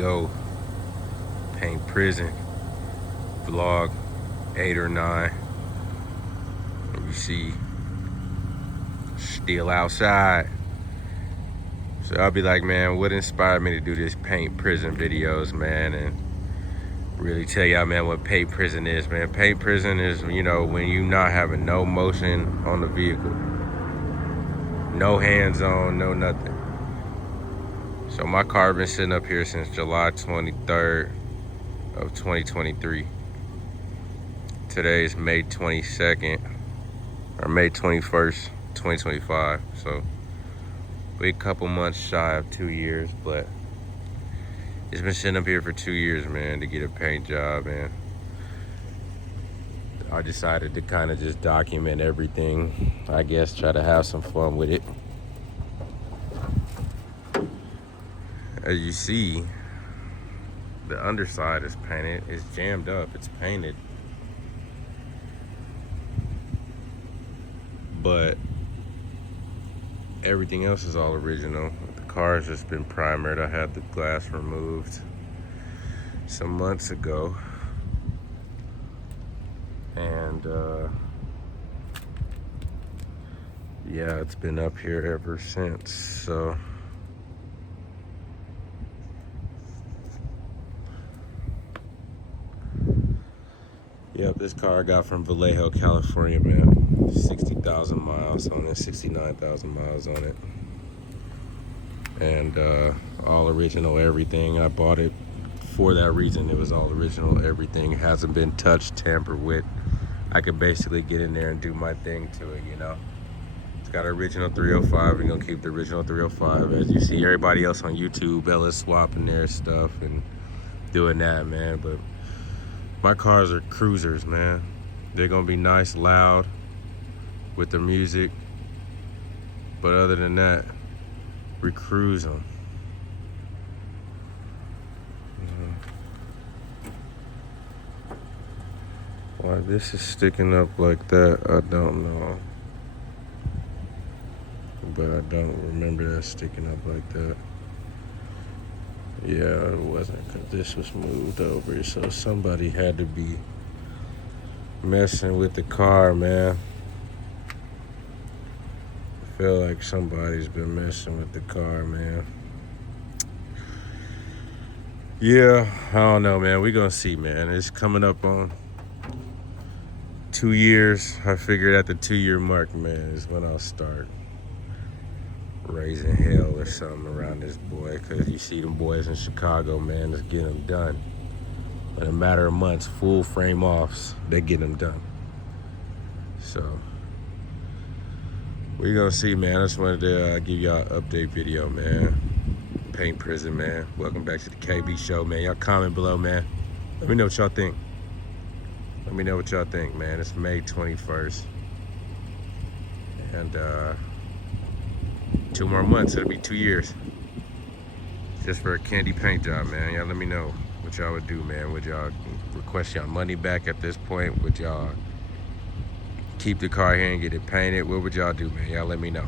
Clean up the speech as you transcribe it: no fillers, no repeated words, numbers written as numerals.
go. Paint Prison vlog 8 or 9. You see, still outside. So I'll be like, man, what inspired me to do this Paint Prison videos, man, and really tell y'all, man, what Paint Prison is, man. Paint Prison is, you know, when you not having no motion on the vehicle, no hands on, no nothing. So my car been sitting up here since July 23rd of 2023. Today is May 22nd, or May 21st, 2025. So we a couple months shy of 2 years, but it's been sitting up here for 2 years, man, to get a paint job. And I decided to kind of just document everything, I guess, try to have some fun with it. As you see, the underside is painted. It's jammed up, it's painted. But everything else is all original. The car has just been primered. I had the glass removed some months ago. And yeah, it's been up here ever since. So yep, this car I got from Vallejo, California, man. 60,000 miles on it, 69,000 miles on it. And all original everything. I bought it for that reason. It was all original everything. It hasn't been touched, tampered with. I could basically get in there and do my thing to it, you know. It's got an original 305. We're gonna keep the original 305. As you see everybody else on YouTube, Ella's swapping their stuff and doing that, man. But my cars are cruisers, man. They're gonna be nice, loud with the music. But other than that, we cruise them. Why this is sticking up like that, I don't know. But I don't remember that sticking up like that. Yeah, it wasn't, because this was moved over, so somebody had to be messing with the car, man. I feel like somebody's been messing with the car, man. Yeah, I don't know, man. We're gonna see, man. It's coming up on 2 years. I figured at the 2-year mark, man, is when I'll start raising hell or something around this boy, because you see them boys in Chicago, man, just getting them done. In a matter of months, full frame offs, they get them done. So we gonna see, man. I just wanted to give y'all an update video, man. Paint Prison, man. Welcome back to the KB Show, man. Y'all comment below, man. Let me know what y'all think. Let me know what y'all think, man. It's May 21st. And 2 more months, it'll be 2 years. Just for a candy paint job, man. Y'all let me know what y'all would do, man. Would y'all request y'all money back at this point? Would y'all keep the car here and get it painted? What would y'all do, man? Y'all let me know.